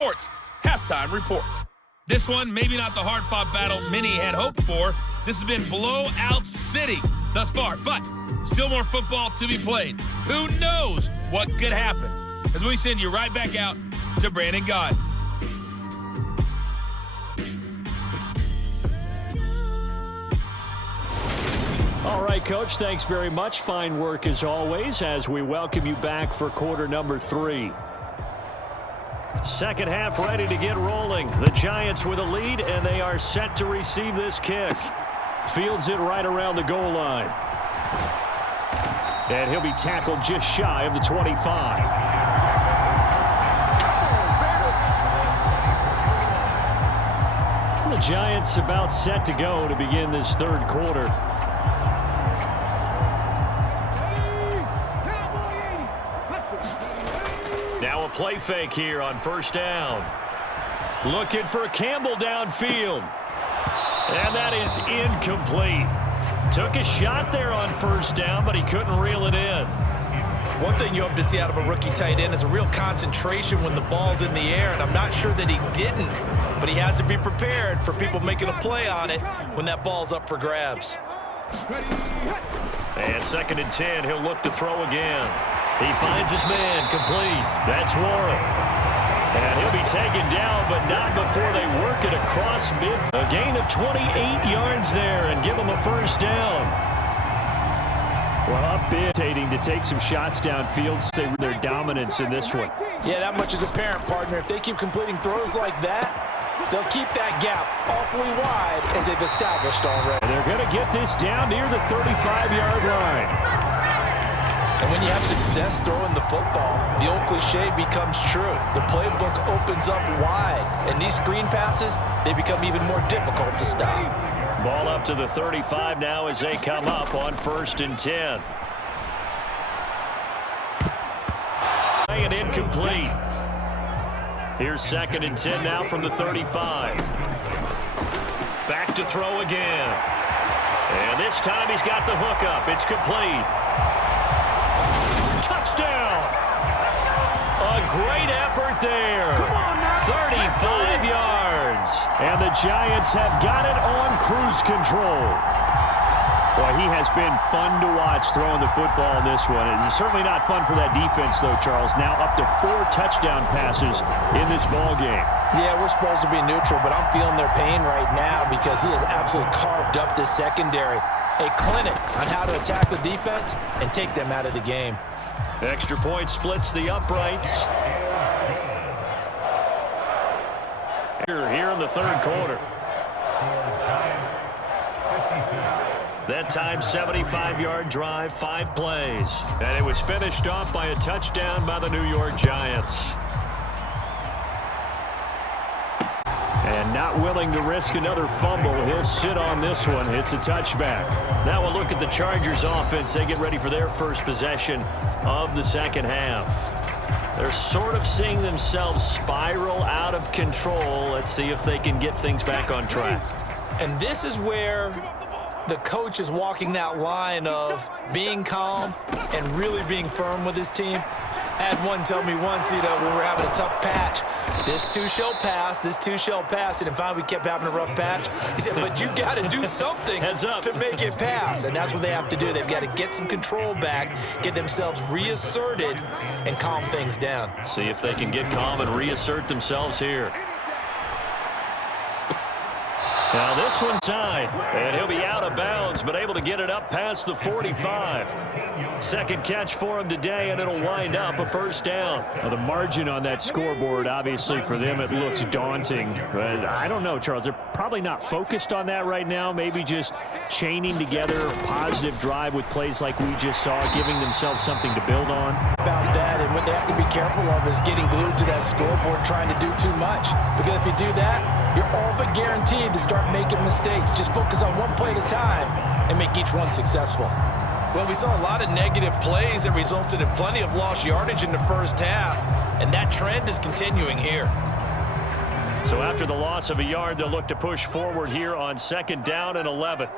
Sports Halftime Report. This one, maybe not the hard-fought battle many had hoped for. This has been blowout city thus far, but still more football to be played. Who knows what could happen? As we send you right back out to Brandon God. All right, Coach, thanks very much. Fine work as always as we welcome you back for quarter number 3. Second half ready to get rolling. The Giants with a lead, and they are set to receive this kick. Fields it right around the goal line. And he'll be tackled just shy of the 25. The Giants about set to go to begin this third quarter. Now a play fake here on first down. Looking for Campbell downfield. And that is incomplete. Took a shot there on first down, but he couldn't reel it in. One thing you hope to see out of a rookie tight end is a real concentration when the ball's in the air, and I'm not sure that he didn't, but he has to be prepared for people making a play on it when that ball's up for grabs. And 2nd and 10, he'll look to throw again. He finds his man complete. That's Warren. And he'll be taken down, but not before they work it across mid. A gain of 28 yards there and give him a first down. Well, up big, to take some shots downfield, say their dominance in this one. Yeah, that much is apparent, partner. If they keep completing throws like that, they'll keep that gap awfully wide as they've established already. And they're going to get this down near the 35-yard line. And when you have success throwing the football, the old cliche becomes true. The playbook opens up wide, and these screen passes, they become even more difficult to stop. Ball up to the 35 now as they come up on 1st and 10. And incomplete. Here's 2nd and 10 now from the 35. Back to throw again. And this time he's got the hook up. It's complete. Touchdown! A great effort there. 35 yards. And the Giants have got it on cruise control. Boy, he has been fun to watch throwing the football in this one. It's certainly not fun for that defense, though, Charles. Now up to 4 touchdown passes in this ball game. Yeah, we're supposed to be neutral, but I'm feeling their pain right now because he has absolutely carved up this secondary. A clinic on how to attack the defense and take them out of the game. Extra point splits the uprights. Here in the third quarter. That time, 75-yard drive, 5 plays. And it was finished off by a touchdown by the New York Giants. And not willing to risk another fumble, he'll sit on this one. It's a touchback. Now we'll look at the Chargers offense. They get ready for their first possession of the second half. They're sort of seeing themselves spiral out of control. Let's see if they can get things back on track. And this is where the coach is walking that line of being calm and really being firm with his team. I had one tell me once, when we were having a tough patch, this too shall pass, this too shall pass. And finally we kept having a rough patch. He said, but you got to do something to make it pass. And that's what they have to do. They've got to get some control back, get themselves reasserted, and calm things down. See if they can get calm and reassert themselves here. Now this one tied, and he'll be out of bounds, but able to get it up past the 45. Second catch for him today, and it'll wind up a first down. Well, the margin on that scoreboard, obviously for them, it looks daunting. But I don't know, Charles. They're probably not focused on that right now. Maybe just chaining together a positive drive with plays like we just saw, giving themselves something to build on. About that, and what they have to be careful of is getting glued to that scoreboard, trying to do too much. Because if you do that, you're all but guaranteed to start making mistakes. Just focus on one play at a time and make each one successful. Well, we saw a lot of negative plays that resulted in plenty of lost yardage in the first half, and that trend is continuing here. So after the loss of a yard, they'll look to push forward here on 2nd down and 11.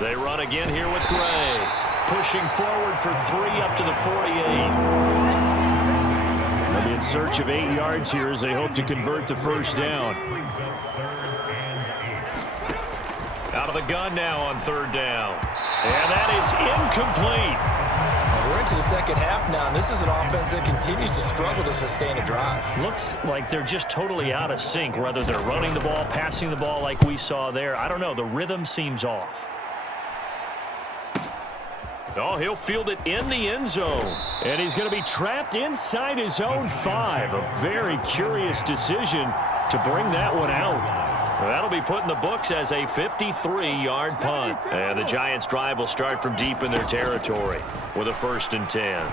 They run again here with Gray. Pushing forward for 3 up to the 48. in search of 8 yards here as they hope to convert the first down. Out of the gun now on 3rd down. And that is incomplete. We're into the second half now, and this is an offense that continues to struggle to sustain a drive. Looks like they're just totally out of sync, whether they're running the ball, passing the ball like we saw there. I don't know. The rhythm seems off. Oh, he'll field it in the end zone. And he's going to be trapped inside his own 5. A very curious decision to bring that one out. That'll be put in the books as a 53-yard punt. And the Giants' drive will start from deep in their territory with a 1st and 10.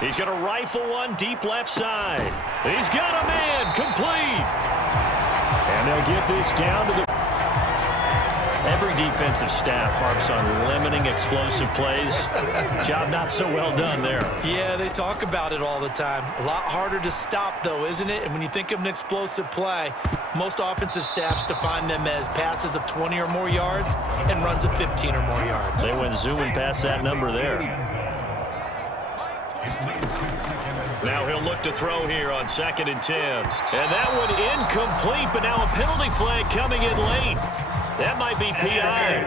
He's going to rifle one deep left side. He's got a man complete. And they'll get this down to the... Every defensive staff harps on limiting explosive plays. Job not so well done there. Yeah, they talk about it all the time. A lot harder to stop, though, isn't it? And when you think of an explosive play, most offensive staffs define them as passes of 20 or more yards and runs of 15 or more yards. They went zooming past that number there. Now he'll look to throw here on 2nd and 10. And that one incomplete, but now a penalty flag coming in late. That might be PI.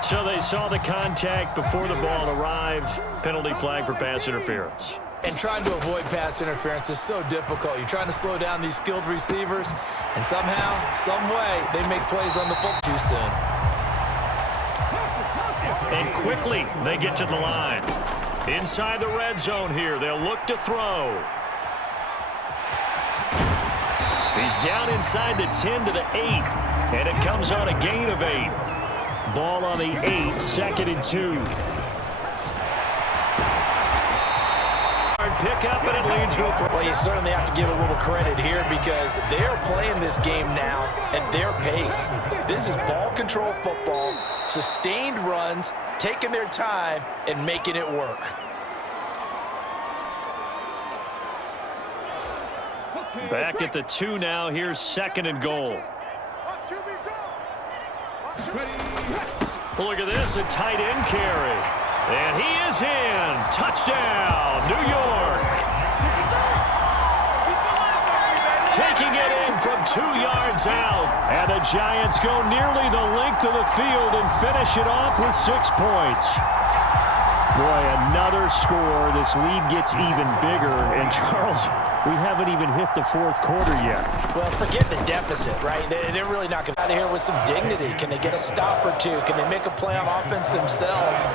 So they saw the contact before the ball arrived. Penalty flag for pass interference. And trying to avoid pass interference is so difficult. You're trying to slow down these skilled receivers, and somehow, some way, they make plays on the football too soon. And quickly, they get to the line. Inside the red zone here, they'll look to throw. He's down inside the 10 to the 8, and it comes on a gain of 8. Ball on the 8, 2nd and 2. Pick up, and it leads to a... Well, you certainly have to give a little credit here because they're playing this game now at their pace. This is ball control football, sustained runs, taking their time, and making it work. Back at the 2 now. Here's 2nd and goal. Look at this, a tight end carry. And he is in. Touchdown, New York. Taking it in from 2 yards out. And the Giants go nearly the length of the field and finish it off with 6 points. Boy, another score. This lead gets even bigger. And Charles, we haven't even hit the 4th quarter yet. Well, forget the deficit, right? They're really not going to get out of here with some dignity. Can they get a stop or two? Can they make a play on offense themselves?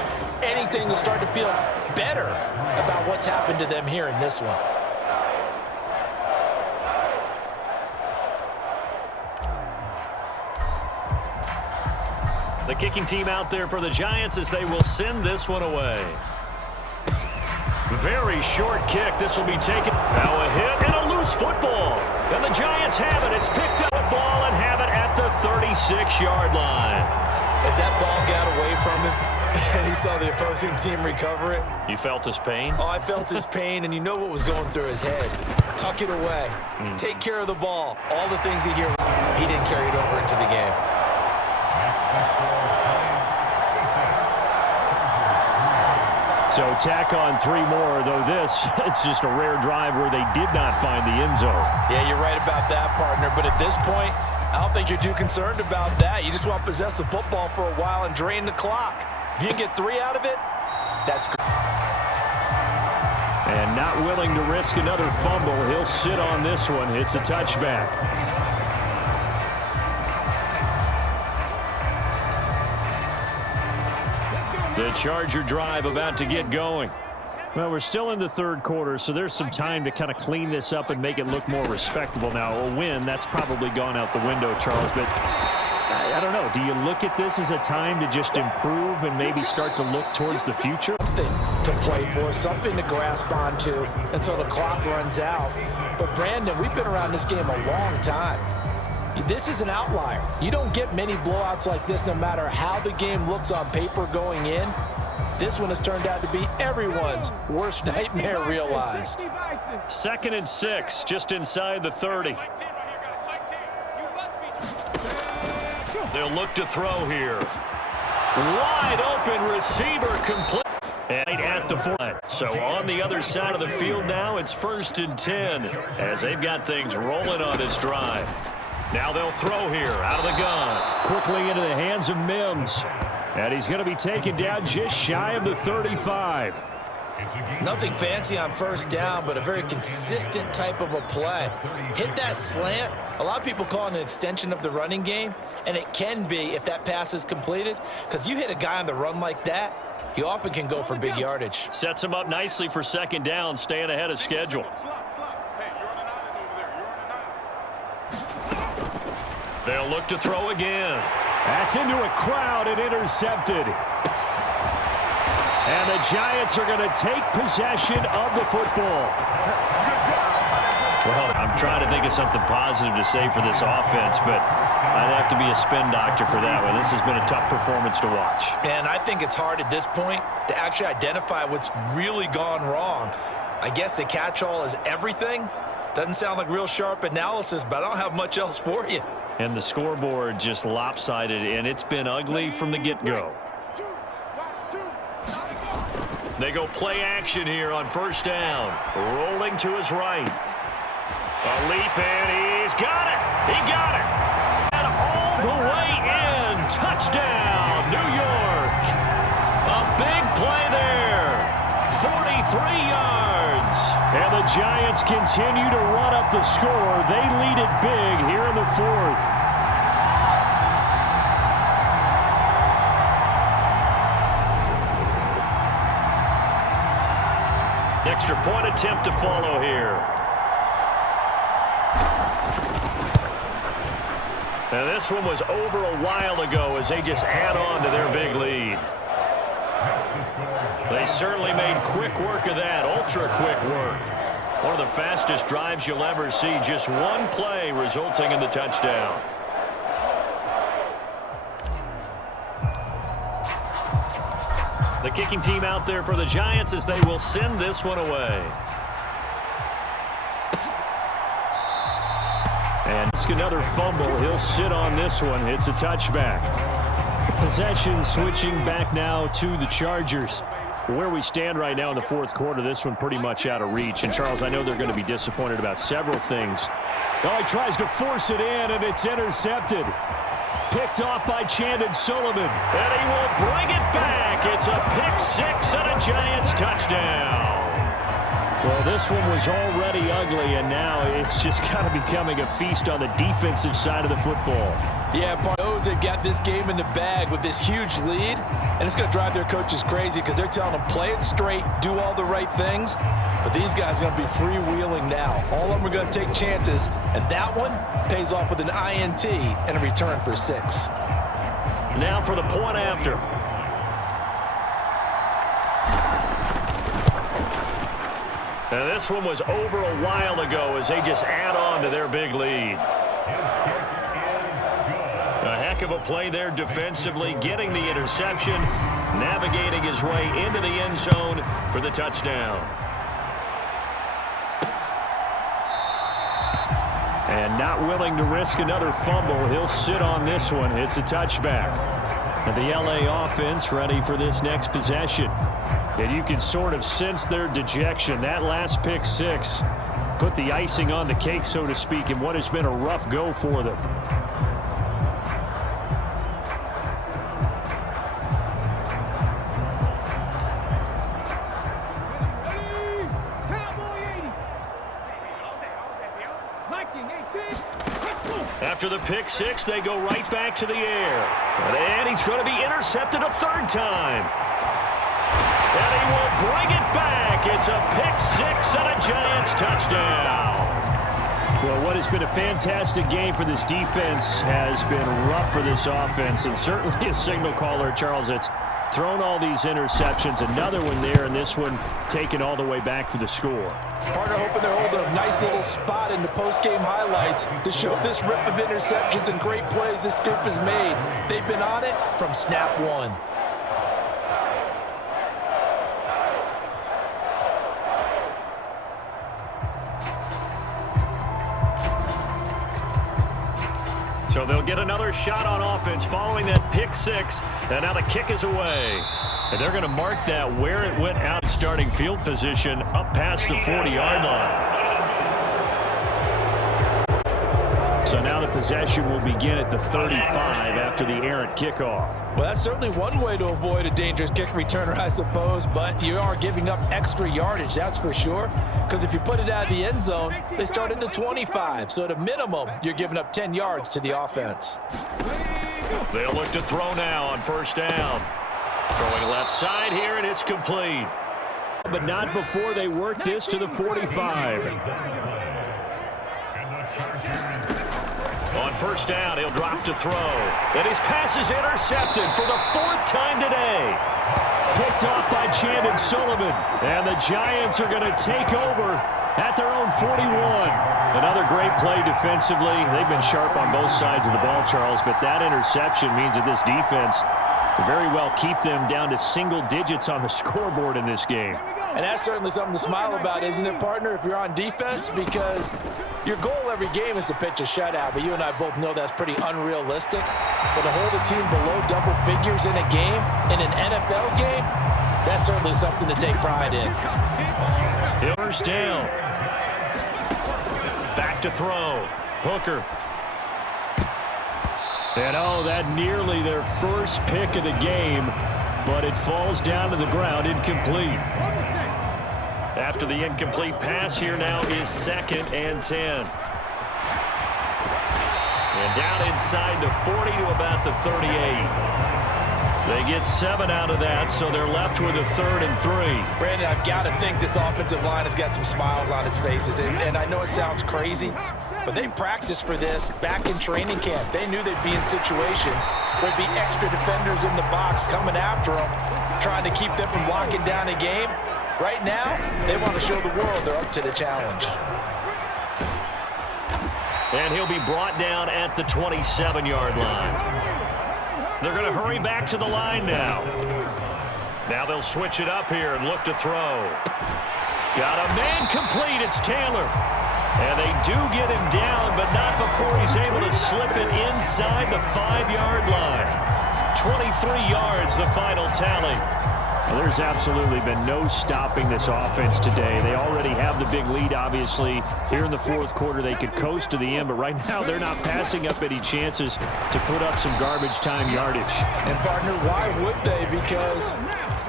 Anything to start to feel better about what's happened to them here in this one. The kicking team out there for the Giants as they will send this one away. Very short kick. This will be taken. Now a hit and a loose football. And the Giants have it. It's picked up a ball and have it at the 36-yard line. As that ball got away from him and he saw the opposing team recover it. You felt his pain? Oh, I felt his pain, and you know what was going through his head. Tuck it away. Take care of the ball. All the things he hears. He didn't carry it over into the game. So tack on 3 more, though this, it's just a rare drive where they did not find the end zone. Yeah, you're right about that, partner. But at this point, I don't think you're too concerned about that. You just want to possess the football for a while and drain the clock. If you can get 3 out of it, that's great. And not willing to risk another fumble. He'll sit on this one. It's a touchback. The Charger drive about to get going. Well, we're still in the 3rd quarter, so there's some time to kind of clean this up and make it look more respectable. Now, a win, that's probably gone out the window, Charles, but I don't know. Do you look at this as a time to just improve and maybe start to look towards the future? Something to play for, something to grasp onto until the clock runs out. But, Brandon, we've been around this game a long time. This is an outlier. You don't get many blowouts like this no matter how the game looks on paper going in. This one has turned out to be everyone's worst nightmare realized. 2nd and 6, just inside the 30. They'll look to throw here. Wide open receiver complete. And at the 4. So on the other side of the field now, it's 1st and 10 as they've got things rolling on this drive. Now they'll throw here out of the gun. Quickly into the hands of Mims. And he's going to be taken down just shy of the 35. Nothing fancy on first down, but a very consistent type of a play. Hit that slant. A lot of people call it an extension of the running game, and it can be if that pass is completed, because you hit a guy on the run like that, he often can go for big yardage. Sets him up nicely for 2nd down, staying ahead of schedule. They'll look to throw again. That's into a crowd and intercepted. And the Giants are going to take possession of the football. Well, I'm trying to think of something positive to say for this offense, but I'd have to be a spin doctor for that one. This has been a tough performance to watch. And I think it's hard at this point to actually identify what's really gone wrong. I guess the catch-all is everything. Doesn't sound like real sharp analysis, but I don't have much else for you. And the scoreboard just lopsided, and it's been ugly from the get-go. They go play action here on 1st down. Rolling to his right. A leap, and he's got it. He got it. And all the way in. Touchdown, New York. A big play there. 43 yards. And the Giants continue to run up the score. They lead it big here in the 4th. Extra point attempt to follow here. And this one was over a while ago as they just add on to their big lead. They certainly made quick work of that, ultra quick work. One of the fastest drives you'll ever see, just one play resulting in the touchdown. The kicking team out there for the Giants as they will send this one away. And it's another fumble. He'll sit on this one. It's a touchback. Possession switching back now to the Chargers. Where we stand right now in the 4th quarter, this one pretty much out of reach. And, Charles, I know they're going to be disappointed about several things. Oh, he tries to force it in, and it's intercepted. Picked off by Chandon Sullivan. And he will bring it back. It's a pick-6 and a Giants touchdown. Well, this one was already ugly, and now it's just kind of becoming a feast on the defensive side of the football. Yeah, Barnes have got this game in the bag with this huge lead, and it's going to drive their coaches crazy because they're telling them play it straight, do all the right things. But these guys are going to be freewheeling now. All of them are going to take chances, and that one pays off with an INT and a return for 6. Now for the point after. And this one was over a while ago as they just add on to their big lead. A heck of a play there defensively, getting the interception, navigating his way into the end zone for the touchdown. And not willing to risk another fumble, he'll sit on this one. It's a touchback. And the LA offense ready for this next possession. And you can sort of sense their dejection. That last pick-6 put the icing on the cake, so to speak, in what has been a rough go for them. After the pick-6, they go right back to the air. And he's going to be intercepted a 3rd time. And he will bring it back. It's a pick-6 and a Giants touchdown. Well, what has been a fantastic game for this defense has been rough for this offense. And certainly a signal caller, Charles, that's thrown all these interceptions. Another one there, and this one taken all the way back for the score. Partner hoping they're holding a nice little spot in the post-game highlights to show this rip of interceptions and great plays this group has made. They've been on it from snap 1. So they'll get another shot on offense following that pick six. And now the kick is away. And they're going to mark that where it went out in starting field position up past the 40-yard line. So now the possession will begin at the 35 after the errant kickoff. Well, that's certainly one way to avoid a dangerous kick returner, I suppose, but you are giving up extra yardage, that's for sure, because if you put it out of the end zone, they start at the 25. So at a minimum, you're giving up 10 yards to the offense. They'll look to throw now on first down. Throwing left side here, and it's complete. But not before they work this to the 45. On first down, he'll drop to throw. And his pass is intercepted for the fourth time today. Picked off by Chandon Sullivan. And the Giants are going to take over at their own 41. Another great play defensively. They've been sharp on both sides of the ball, Charles, but that interception means that this defense very well keep them down to single digits on the scoreboard in this game. And that's certainly something to smile about, isn't it, partner, if you're on defense? Because your goal every game is to pitch a shutout, but you and I both know that's pretty unrealistic. But to hold a team below double figures in a game, in an NFL game, that's certainly something to take pride in. First down. Back to throw. Hooker. And oh, that nearly their first pick of the game, but it falls down to the ground incomplete. After the incomplete pass, here now is 2nd and 10. And down inside the 40 to about the 38. They get 7 out of that, so they're left with a 3rd and 3. Brandon, I've got to think this offensive line has got some smiles on its faces. And I know it sounds crazy, but they practiced for this back in training camp. They knew they'd be in situations where there'd be extra defenders in the box coming after them, trying to keep them from locking down a game. Right now, they want to show the world they're up to the challenge. And he'll be brought down at the 27-yard line. They're going to hurry back to the line now. Now they'll switch it up here and look to throw. Got a man complete. It's Taylor. And they do get him down, but not before he's able to slip it inside the 5-yard line. 23 yards, the final tally. Well, there's absolutely been no stopping this offense today. They already have the big lead, obviously. Here in the fourth quarter, they could coast to the end, but right now they're not passing up any chances to put up some garbage time yardage. And, partner, why would they? Because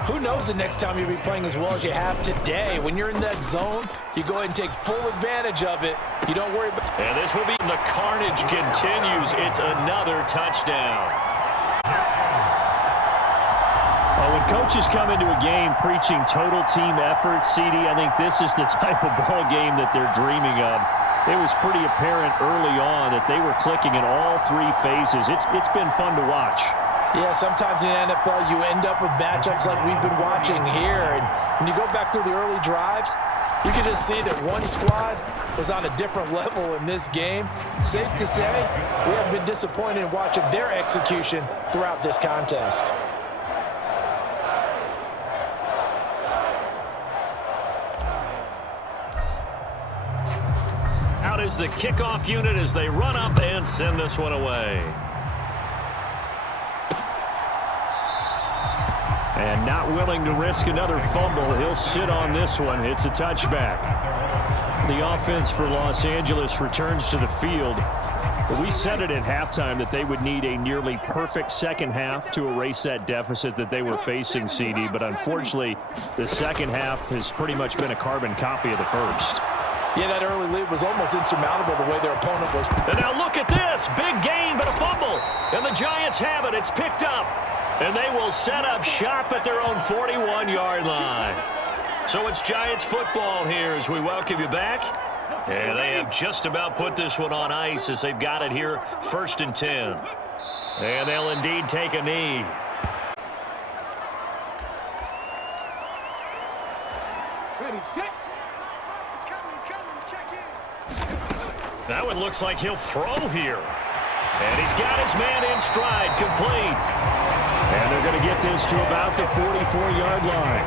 who knows the next time you'll be playing as well as you have today. When you're in that zone, you go ahead and take full advantage of it. You don't worry about it. And this will be the carnage continues. It's another touchdown. When coaches come into a game preaching total team effort, CD, I think this is the type of ball game that they're dreaming of. It was pretty apparent early on that they were clicking in all 3 phases. It's been fun to watch. Yeah, sometimes in the NFL you end up with matchups like we've been watching here. And when you go back through the early drives, you can just see that one squad was on a different level in this game. Safe to say, we have been disappointed in watching their execution throughout this contest. Out is the kickoff unit as they run up and send this one away. And not willing to risk another fumble, he'll sit on this one. It's a touchback. The offense for Los Angeles returns to the field. But we said it at halftime that they would need a nearly perfect second half to erase that deficit that they were facing, CD. But unfortunately, the second half has pretty much been a carbon copy of the first. Yeah, that early lead was almost insurmountable the way their opponent was. And now look at this. Big gain, but a fumble. And the Giants have it. It's picked up. And they will set up shop at their own 41-yard line. So it's Giants football here as we welcome you back. And they have just about put this one on ice as they've got it here 1st and 10. And they'll indeed take a knee. Ready, set. He's coming, check in. That one looks like he'll throw here. And he's got his man in stride, complete. And they're going to get this to about the 44-yard line.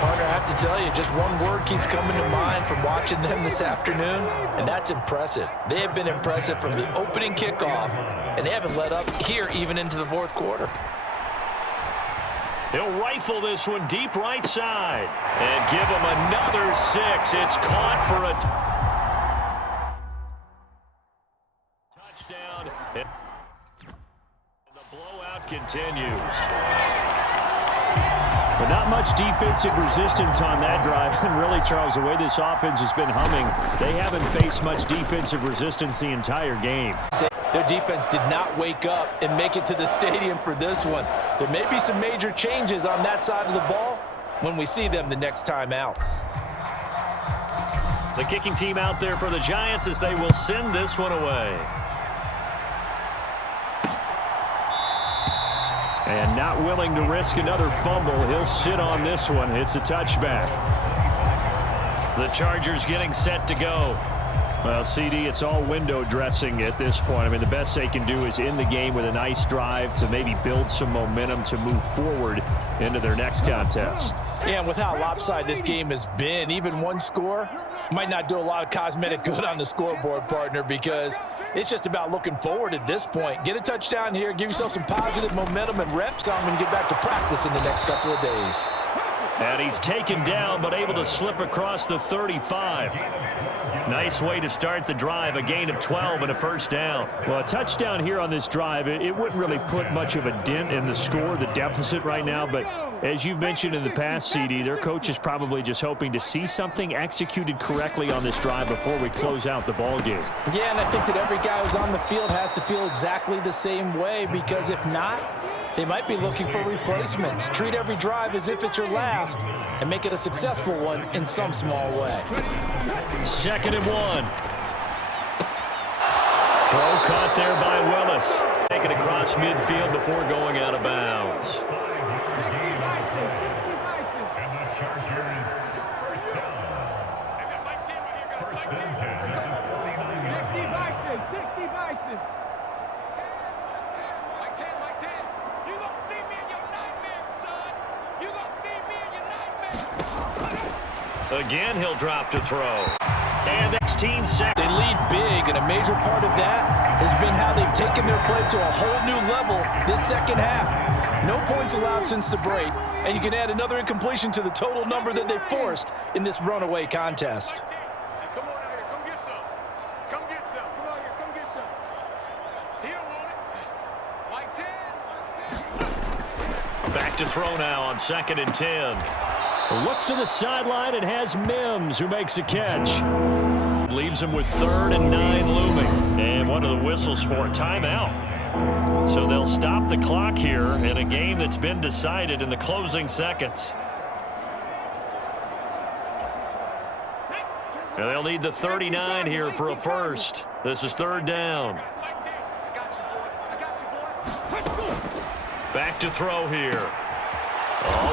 Partner, I have to tell you, just one word keeps coming to mind from watching them this afternoon, and that's impressive. They have been impressive from the opening kickoff, and they haven't let up here even into the fourth quarter. He'll rifle this one deep right side and give him another 6. It's caught for a touchdown. And the blowout continues. But not much defensive resistance on that drive. And really, Charles, the way this offense has been humming, they haven't faced much defensive resistance the entire game. Their defense did not wake up and make it to the stadium for this one. There may be some major changes on that side of the ball when we see them the next time out. The kicking team out there for the Giants as they will send this one away. And not willing to risk another fumble. He'll sit on this one. It's a touchback. The Chargers getting set to go. Well, CD, it's all window dressing at this point. I mean, the best they can do is in the game with a nice drive to maybe build some momentum to move forward into their next contest. Yeah, and with how lopsided this game has been, even one score might not do a lot of cosmetic good on the scoreboard, partner, because it's just about looking forward at this point. Get a touchdown here, give yourself some positive momentum and reps on and get back to practice in the next couple of days. And he's taken down but able to slip across the 35. Nice way to start the drive, a gain of 12 and a first down. Well, a touchdown here on this drive, it wouldn't really put much of a dent in the score, the deficit right now. But as you've mentioned in the past, CD, their coach is probably just hoping to see something executed correctly on this drive before we close out the ball game. Yeah, and I think that every guy who's on the field has to feel exactly the same way, because if not, they might be looking for replacements. Treat every drive as if it's your last and make it a successful one in some small way. 2nd and 1. Throw caught there by Willis. Taken across midfield before going out of bounds. Again, he'll drop to throw. And 16 seconds. They lead big, and a major part of that has been how they've taken their play to a whole new level this second half. No points allowed since the break, and you can add another incompletion to the total number that they forced in this runaway contest. Come on out here, come get some. Come get some. Come out here, come get some. He don't want it. Like 10. Back to throw now on 2nd and 10. Looks to the sideline and has Mims, who makes a catch. Leaves him with 3rd and 9 looming. And one of the whistles for a timeout. So they'll stop the clock here in a game that's been decided in the closing seconds. And they'll need the 39 here for a first. This is 3rd down. Back to throw here.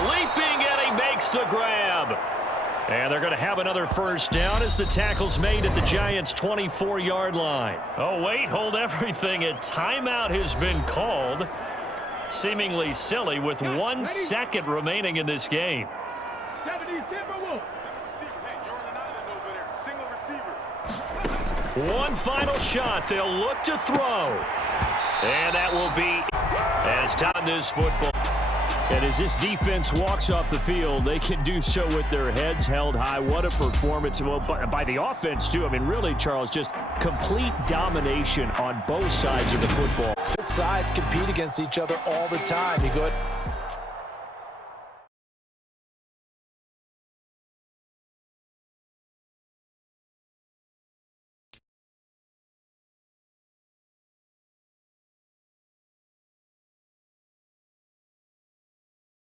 Leaping, and he makes the grab. And they're going to have another first down as the tackle's made at the Giants' 24-yard line. Oh, wait, hold everything. A timeout has been called. Seemingly silly with 1 second remaining in this game. One final shot. They'll look to throw. And that will be as time this football. And as this defense walks off the field, they can do so with their heads held high. What a performance. Well, by the offense, too. I mean, really, Charles, just complete domination on both sides of the football. Both sides compete against each other all the time. You go